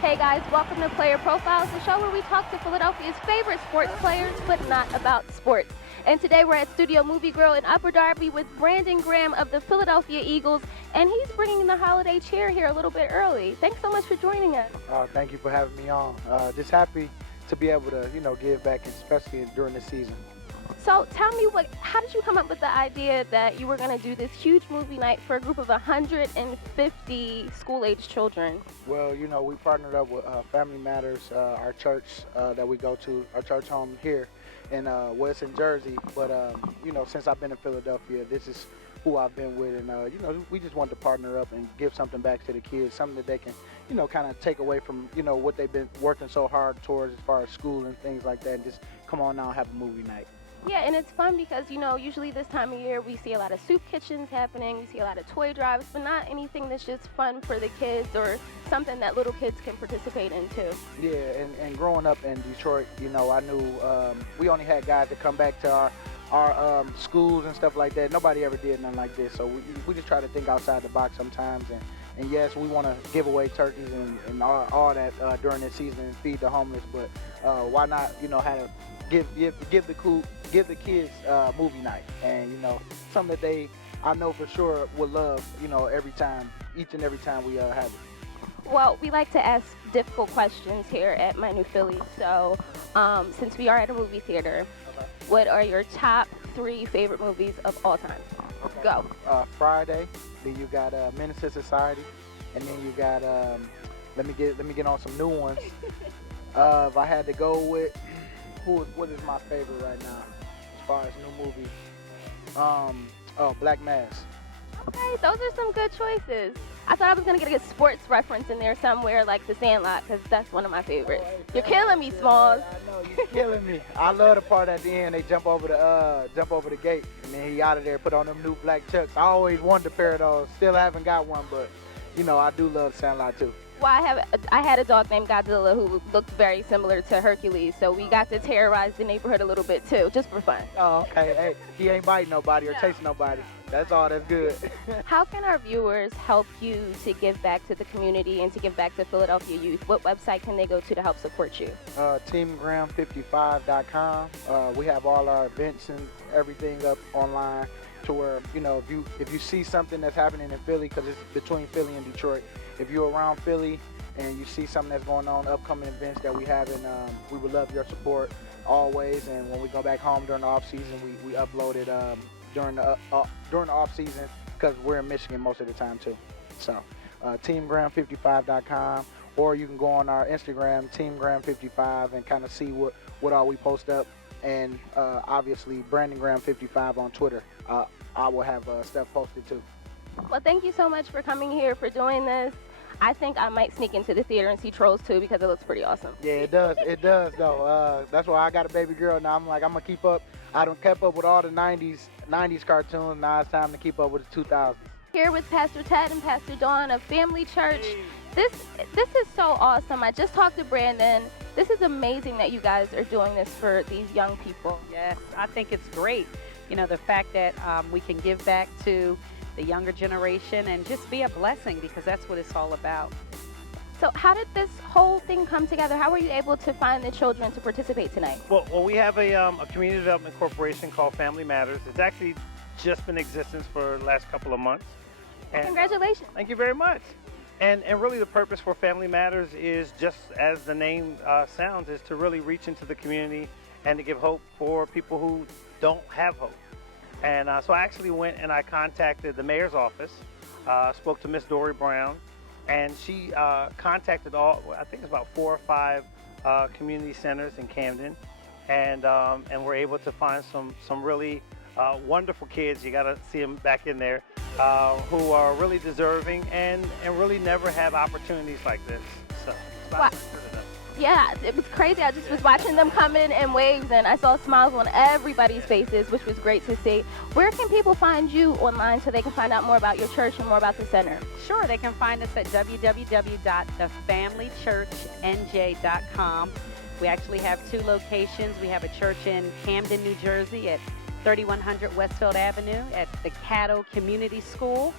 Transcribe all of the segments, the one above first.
Hey guys, welcome to Player Profiles, the show where we talk to Philadelphia's favorite sports players, but not about sports. And today we're at Studio Movie Grill in Upper Darby with Brandon Graham of the Philadelphia Eagles, and he's bringing the holiday cheer here a little bit early. Thanks so much for joining us. Thank you for having me on. Just happy to be able to, give back, especially during the season. So tell me, how did you come up with the idea that you were going to do this huge movie night for a group of 150 school-age children? Well, we partnered up with Family Matters, our church that we go to, our church home here in West in Jersey. But, since I've been in Philadelphia, this is who I've been with. And, we just wanted to partner up and give something back to the kids, something that they can, kind of take away from, what they've been working so hard towards as far as school and things like that, and just come on now and have a movie night. Yeah, and it's fun because, usually this time of year we see a lot of soup kitchens happening, we see a lot of toy drives, but not anything that's just fun for the kids or something that little kids can participate in too. Yeah, and growing up in Detroit, I knew we only had guys that come back to our schools and stuff like that. Nobody ever did nothing like this, so we just try to think outside the box sometimes. And yes, we want to give away turkeys and all that during this season and feed the homeless, but why not, have a give the kids movie night, and something that I know for sure would love, each and every time we have it. Well, we like to ask difficult questions here at MyNewPhilly. So since we are at a movie theater, Okay. what are your top 3 favorite movies of all time? Okay. Go. Friday, then you got Menace to Society, and then you got let me get on some new ones. If I had to go with what is my favorite right now as far as new movie? Black Mass. Okay, those are some good choices. I thought I was going to get a sports reference in there somewhere, like The Sandlot, because that's one of my favorites. You're killing me, Smalls. I know, you're killing me. I love the part at the end. They jump over the gate, and then he out of there, put on them new black chucks. I always wanted a pair of those. Still haven't got one, but I do love The Sandlot too. Well, I had a dog named Godzilla who looked very similar to Hercules, so we got to terrorize the neighborhood a little bit too, just for fun. Oh, okay. Hey, he ain't biting nobody or chasing nobody. That's all. That's good. How can our viewers help you to give back to the community and to give back to Philadelphia youth? What website can they go to help support you? TeamGram55.com. We have all our events and everything up online to where, if you see something that's happening in Philly, because it's between Philly and Detroit, if you're around Philly and you see something that's going on, upcoming events that we have, and we would love your support always. And when we go back home during the off season, we upload it during the off season, because we're in Michigan most of the time too. So teamgram55.com, or you can go on our Instagram, teamgram55, and kind of see what all we post up, and obviously Brandon Graham 55 on Twitter. I will have stuff posted too. Well, thank you so much for coming here, for doing this. I think I might sneak into the theater and see Trolls 2 because it looks pretty awesome. Yeah, it does. It does, though. That's why I got a baby girl now. I'm like, I'm going to keep up. I done kept up with all the 90s cartoons. Now it's time to keep up with the 2000s. Here with Pastor Ted and Pastor Dawn of Family Church. This is so awesome. I just talked to Brandon. This is amazing that you guys are doing this for these young people. Yes, I think it's great. The fact that we can give back to the younger generation and just be a blessing, because that's what it's all about. So how did this whole thing come together? How were you able to find the children to participate tonight? Well, we have a community development corporation called Family Matters. It's actually just been in existence for the last couple of months. And, Congratulations. Thank you very much. And really the purpose for Family Matters is, just as the name sounds, is to really reach into the community and to give hope for people who don't have hope. And so I actually went and I contacted the mayor's office, spoke to Miss Dory Brown, and she contacted I think it's about 4 or 5 community centers in Camden, and we're able to find some really wonderful kids. You got to see them back in there, who are really deserving and really never have opportunities like this. So it's about good enough. Yeah, it was crazy. I just was watching them come in waves, and I saw smiles on everybody's faces, which was great to see. Where can people find you online so they can find out more about your church and more about the center? Sure, they can find us at www.thefamilychurchnj.com. We actually have 2 locations. We have a church in Camden, New Jersey at 3100 Westfield Avenue at the Caddo Community School.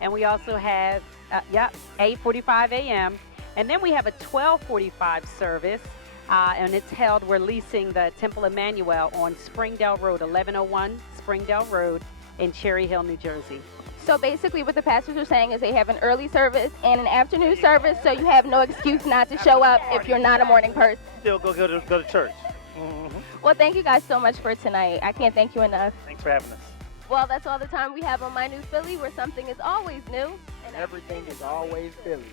And we also have, 8:45 a.m. And then we have a 12:45 service, and it's held, we're leasing the Temple Emmanuel on Springdale Road, 1101 Springdale Road in Cherry Hill, New Jersey. So basically what the pastors are saying is they have an early service and an afternoon service, so you have no excuse not to show up if you're not a morning person. Still go to church. Mm-hmm. Well, thank you guys so much for tonight. I can't thank you enough. Thanks for having us. Well, that's all the time we have on My New Philly, where something is always new. And everything is always Philly.